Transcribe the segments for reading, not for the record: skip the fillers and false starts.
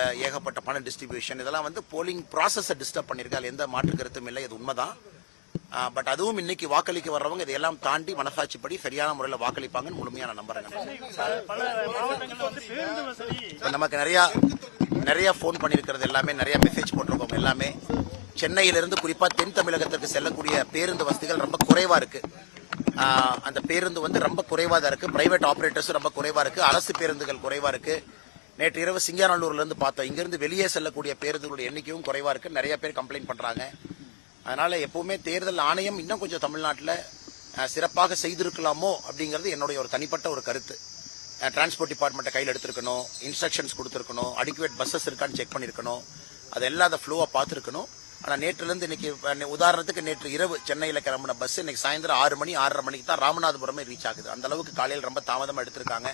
ஏகப்பட்ட பண டிஸ்ட்ரிபியூஷன் இதெல்லாம் வந்து போலிங் ப்ராசஸை டிஸ்டர்ப் பண்ணியிருக்காரு. எந்த மாற்று கருத்தும் இல்லை, இது உண்மைதான். பட் அதுவும் இன்னைக்கு வாக்களிக்க வர்றவங்க இதையெல்லாம் தாண்டி மனசாட்சிப்படி சரியான முறையில் வாக்களிப்பாங்கன்னு முழுமையான நம்புறேன். நமக்கு நிறைய போன் பண்ணியிருக்கிறது எல்லாமே, நிறைய மெசேஜ் போட்டிருக்கோம் எல்லாமே. சென்னையிலிருந்து குறிப்பா தென் தமிழகத்திற்கு செல்லக்கூடிய பேருந்து வசதிகள் ரொம்ப குறைவா இருக்கு. அந்த பேருந்து வந்து ரொம்ப குறைவா தான் இருக்கு. பிரைவேட் ஆபரேட்டர்ஸும் ரொம்ப குறைவா இருக்கு. அரசு பேருந்துகள் குறைவா இருக்கு. நேற்று இரவு சிங்காநல்லூர்ல இருந்து பார்த்தோம். இங்கிருந்து வெளியே செல்லக்கூடிய பேருந்துகளுடைய எண்ணிக்கையும் குறைவா இருக்கு. நிறைய பேர் கம்ப்ளைண்ட் பண்றாங்க. அதனால எப்பவுமே தேர்தல் ஆணையம் இன்னும் கொஞ்சம் தமிழ்நாட்டில் சிறப்பாக செய்திருக்கலாமோ அப்படிங்கிறது என்னுடைய ஒரு தனிப்பட்ட ஒரு கருத்து. டிரான்ஸ்போர்ட் டிபார்ட்மெண்ட்டை கையில் எடுத்திருக்கணும், இன்ஸ்ட்ரக்ஷன்ஸ் கொடுத்துருக்கணும், அடிக்குவேட் பஸ்ஸஸ் இருக்கான்னு செக் பண்ணியிருக்கணும், அது எல்லாம் அதை ஃப்ளோவாக பார்த்துருக்கணும். ஆனால் நேற்றிலிருந்து இன்னைக்கு உதாரணத்துக்கு நேற்று இரவு சென்னையில் கிளம்பின பஸ் இன்னைக்கு சாயந்தரம் 6 மணி 6:30 மணிக்கு தான் ராமநாதபுரமே ரீச் ஆகுது. அந்த அளவுக்கு காலையில் ரொம்ப தாமதமாக எடுத்திருக்காங்க.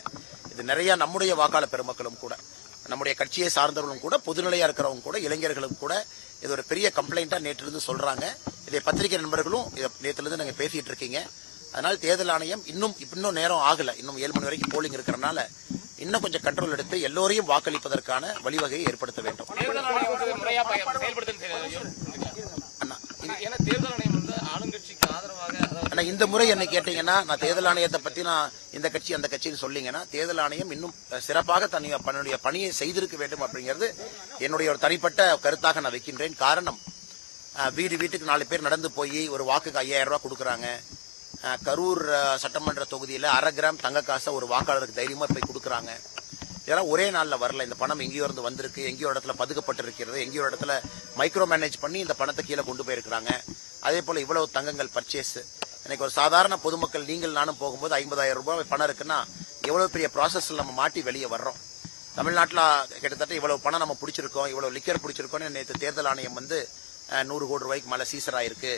இது நிறைய நம்முடைய வாக்காளர் பெருமக்களும் கூட, நம்முடைய கட்சியை சார்ந்தவர்களும் கூட, பொதுநிலையா இருக்கிறவங்க கூட, இளைஞர்களும் கூட இது ஒரு பெரிய கம்ப்ளைண்டா நேற்றிலிருந்து சொல்றாங்க. இதை பத்திரிகை நண்பர்களும் இதை நேற்றிலிருந்து நாங்கள் பேசிட்டு இருக்கீங்க. அதனால் தேர்தல் ஆணையம் இன்னும் நேரம் ஆகல, இன்னும் 7 மணி வரைக்கும் போலிங் இருக்கிறனால இன்னும் கொஞ்சம் கண்ட்ரோல் எடுத்து எல்லோரையும் வாக்களிப்பதற்கான வழிவகையை ஏற்படுத்த வேண்டும். இந்த முறை என்ன கேட்டீங்கன்னா, நான் தேர்தல் ஆணையத்தை பத்தி நான் இந்த கட்சி அந்த கட்சின்னு சொல்லிங்கன்னா, தேர்தல் ஆணையம் இன்னும் சிறப்பாக தன்னுடைய பணியை செய்திருக்க வேண்டும் அப்படிங்கிறது என்னுடைய ஒரு தனிப்பட்ட கருத்தாக நான் வைக்கின்றேன். காரணம், வீட்டுக்கு 4 பேர் நடந்து போய் ஒரு வாக்குக்கு 5000 ரூபாய் கொடுக்குறாங்க. கரூர் சட்டமன்ற தொகுதியில் 1/2 கிராம் தங்க காசை ஒரு வாக்காளருக்கு தைரியமா போய் கொடுக்குறாங்க. இதெல்லாம் ஒரே நாளில் வரல. இந்த பணம் எங்கேயோ இருந்து வந்திருக்கு, எங்கேயோ இடத்துல பதுக்கப்பட்டிருக்கிறது, எங்கேயோ இடத்துல மைக்ரோ மேனேஜ் பண்ணி இந்த பணத்தை கீழே கொண்டு போயிருக்கிறாங்க. அதே போல இவ்வளவு தங்கங்கள் பர்ச்சேஸ். எனக்கு ஒரு சாதாரண பொதுமக்கள் நீங்கள் நானும் போகும்போது 50,000 ரூபாய் பணம் இருக்குன்னா எவ்வளவு பெரிய ப்ராசஸ்ல நம்ம மாட்டி வெளியே வர்றோம். தமிழ்நாட்டில் கிட்டத்தட்ட இவ்வளவு பணம் நம்ம பிடிச்சிருக்கோம், இவ்வளவு லிக்கர் பிடிச்சிருக்கோம்னு நேற்று தேர்தல் ஆணையம் வந்து 100 கோடி ரூபாய்க்கு மேலே சீசர் ஆயிருக்கு,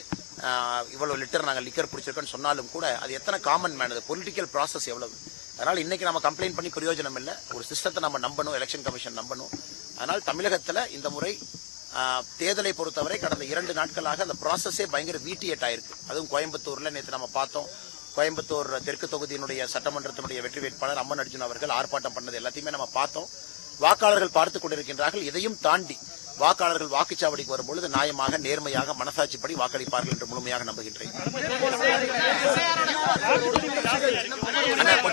இவ்வளவு லிட்டர் நாங்கள் லிக்கர் பிடிச்சிருக்கோன்னு சொன்னாலும் கூட அது எத்தனை காமன் மேன், பொலிட்டிக்கல் ப்ராசஸ் எவ்வளவு. அதனால் இன்னைக்கு நம்ம கம்ப்ளைண்ட் பண்ணி பிரயோஜனம் இல்லை. ஒரு சிஸ்டத்தை நம்ம நம்பணும், எலெக்ஷன் கமிஷன் நம்பணும். அதனால் தமிழகத்தில் இந்த முறை தேர்தலை பொறுத்தவரை கடந்த 2 நாட்களாக அந்த ப்ராசஸே பயங்கர வீட்டியேட் ஆயிருக்கு. அதுவும் கோயம்புத்தூர்ல நேற்று நம்ம பார்த்தோம். கோயம்புத்தூர் தெற்கு தொகுதியினுடைய சட்டமன்றத்தினுடைய வெற்றி வேட்பாளர் அம்மன் அர்ஜுன் அவர்கள் ஆர்ப்பாட்டம் பண்ணது எல்லாத்தையுமே நம்ம பார்த்தோம். வாக்காளர்கள் பார்த்துக் கொண்டிருக்கின்றார்கள். இதையும் தாண்டி வாக்காளர்கள் வாக்குச்சாவடிக்கு வரும்பொழுது நியாயமாக, நேர்மையாக, மனசாட்சிப்படி வாக்களிப்பார்கள் என்று முழுமையாக நம்புகின்றேன்.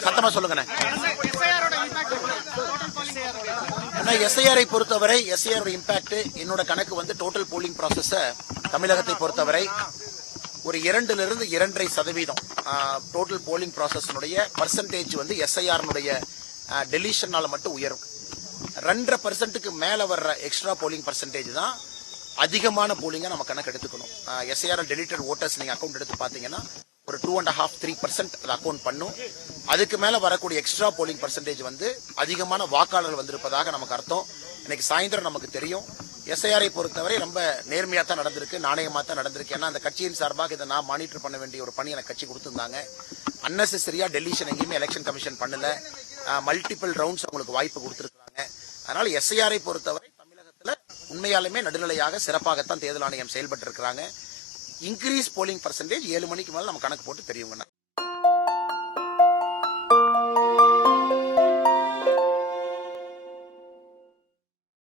சத்தமா சொல்லுங்க. எஸ்ஐஆரை பொறுத்தவரை எஸ்ஐஆர் இம்பாக்ட் என்னோட கணக்கு வந்து டோட்டல் போலிங் ப்ராசஸ் தமிழகத்தை பொறுத்தவரை ஒரு 2 to 2.5% டோட்டல் போலிங் ப்ராசஸ்னுடைய பர்சன்டேஜ் வந்து எஸ்ஐஆர் டெலிஷனால மட்டும் உயரும். 2.5% மேல வர்ற எக்ஸ்ட்ரா போலிங் பர்சன்டேஜ் தான் அதிகமான போலிங்கா நம்ம கணக்கு எடுத்துக்கணும். எஸ்ஐஆர் டெலிட்டட் ஓட்டர்ஸ் நீங்க அக்கௌண்ட் எடுத்து பாத்தீங்கன்னா ஒரு 2.5-3% அது அக்கௌண்ட் பண்ணும். அதுக்கு மேல வரக்கூடிய எக்ஸ்ட்ரா போலிங் பர்சன்டேஜ் வந்து அதிகமான வாக்காளர்கள் வந்திருப்பதாக நமக்கு அர்த்தம். இன்னைக்கு சாயந்தரம் நமக்கு தெரியும். எஸ்ஐஆரை பொறுத்தவரை ரொம்ப நேர்மையா தான் நடந்திருக்கு, நாணயமா தான் நடந்திருக்கு. ஏன்னா அந்த கட்சியின் சார்பாக இதை நான் மானிட்டர் பண்ண வேண்டிய ஒரு பணி எனக்கு கட்சி கொடுத்திருந்தாங்க. அன்னெசரியா டெலிஷன் எங்கேயுமே எலெக்ஷன் கமிஷன் பண்ணல. மல்டிபிள் ரவுண்ட்ஸ் அவங்களுக்கு வாய்ப்பு கொடுத்திருக்காங்க. அதனால எஸ்ஐஆரை பொறுத்தவரை தமிழகத்தில் உண்மையாலுமே நடுநிலையாக சிறப்பாகத்தான் தேர்தல் ஆணையம் செயல்பட்டு இருக்கிறாங்க. இன்க்ரீஸ் போலிங் பர்சன்டேஜ் 7 மணிக்கு மேல நம்ம கணக்கு போட்டு தெரியுங்கண்ணா.